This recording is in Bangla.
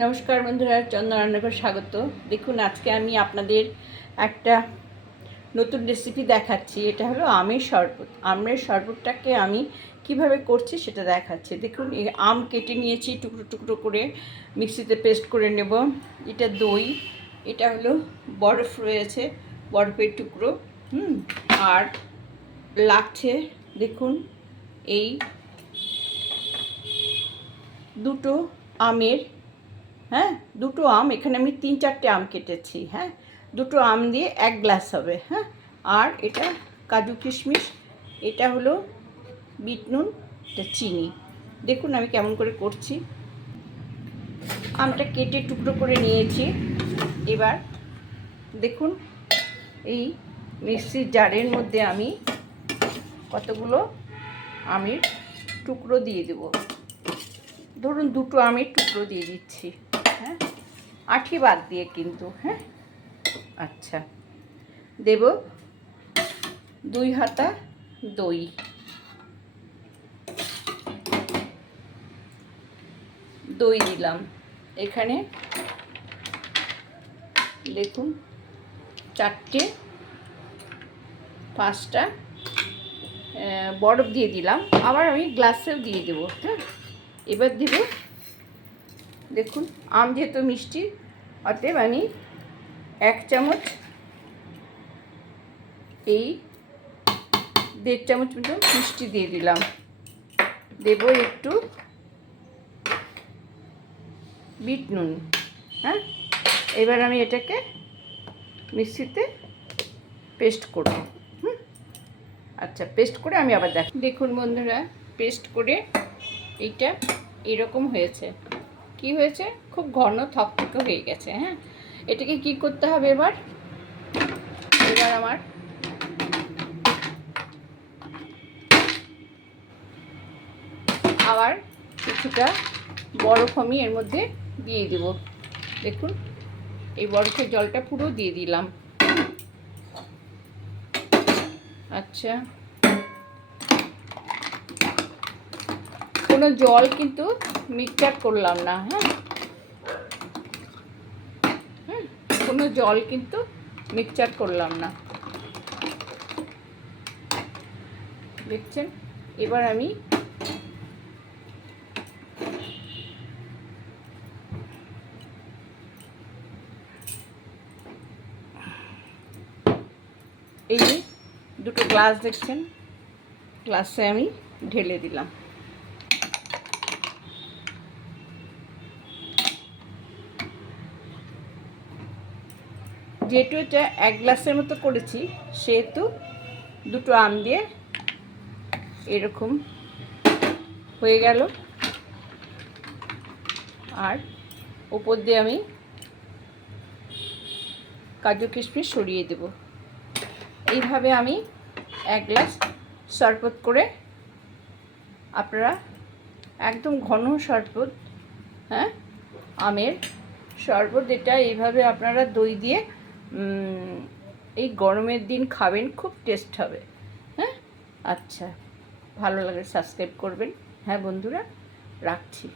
নমস্কার বন্ধুরা, চন্দন রান্নাঘর স্বাগত। দেখুন, আজকে আমি আপনাদের একটা নতুন রেসিপি দেখাচ্ছি। এটা হলো আমের শরবত। আমের শরবতটাকে আমি কীভাবে করছি সেটা দেখাচ্ছি। দেখুন, এই আম কেটে নিয়েছি, টুকরো টুকরো করে মিক্সিতে পেস্ট করে নেব। এটা দই, এটা হলো বরফ রয়েছে, বরফের টুকরো, হুম, আর লাগছে, দেখুন, এই দুটো আমের হ্যাঁ? দুটো আম, এখানে আমি তিন চারটে আম কেটেছি হ্যাঁ? দুটো আম দিয়ে এক গ্লাস হবে হ্যাঁ? আর এটা কাজু কিশমিশ, এটা হলো বিট নুন, এটা চিনি। দেখুন আমি কেমন করে করছি। আমটা কেটে টুকরো করে নিয়েছি। এবার দেখুন, এই মিক্সির জারের মধ্যে আমি কতগুলো আমের টুকরো দিয়ে দেবো। ধরুন দুটো আমের টুকরো দিয়ে দিচ্ছি। আঠি বাদ দিয়ে কিন্তু হ্যাঁ? আচ্ছা। দেব দুই হাতা দই। দই দিলাম। এখানে দেখুন, চারটে, পাঁচটা বরফ দিয়ে দিলাম। আবার আমি গ্লাসেও দিয়ে দেবো হ্যাঁ? এবার দিব দেখুন, আম যেহেতু মিষ্টি, অতএব আমি এক চামচ এই দেড় চামচ মতো মিষ্টি দিয়ে দিলাম। দেব একটু বিট নুন হ্যাঁ? এবার আমি এটাকে মিক্সিতে পেস্ট করব, হুম? আচ্ছা পেস্ট করে আমি আবার দেখ দেখুন বন্ধুরা, পেস্ট করে এইটা এরকম হয়েছে। কি হয়েছে? খুব ঘন থকথকে হয়ে গেছে হ্যাঁ? এটাকে কি করতে হবে এবার? এবার আমার আবার কিছুটা বরফ আমি এর মধ্যে দিয়ে দেব। দেখুন, এই বরফের জলটা পুরো দিয়ে দিলাম। আচ্ছা। কোনো জল কিন্তু মিক্সচার করলাম না হ্যাঁ? কোনো জল কিন্তু মিক্সচার করলাম না। দেখছেন? এবার আমি এই দুটো গ্লাস দেখছেন? গ্লাসে আমি ঢেলে দিলাম। যেহেতু এটা এক গ্লাসের মতো করেছি, সেহেতু দুটো আম দিয়ে এরকম হয়ে গেল। আর ওপর দিয়ে আমি কাজু কিশমিশ সরিয়ে দেব। এইভাবে আমি এক গ্লাস শরবত করে আপনারা একদম ঘন শরবত হ্যাঁ আমের শরবত এটা এইভাবে আপনারা দই দিয়ে এই গরমের দিন খাবেন, খুব টেস্ট হবে। হ্যাঁ? আচ্ছা ভালো লাগে সাবস্ক্রাইব করবেন। হ্যাঁ বন্ধুরা, রাখছি।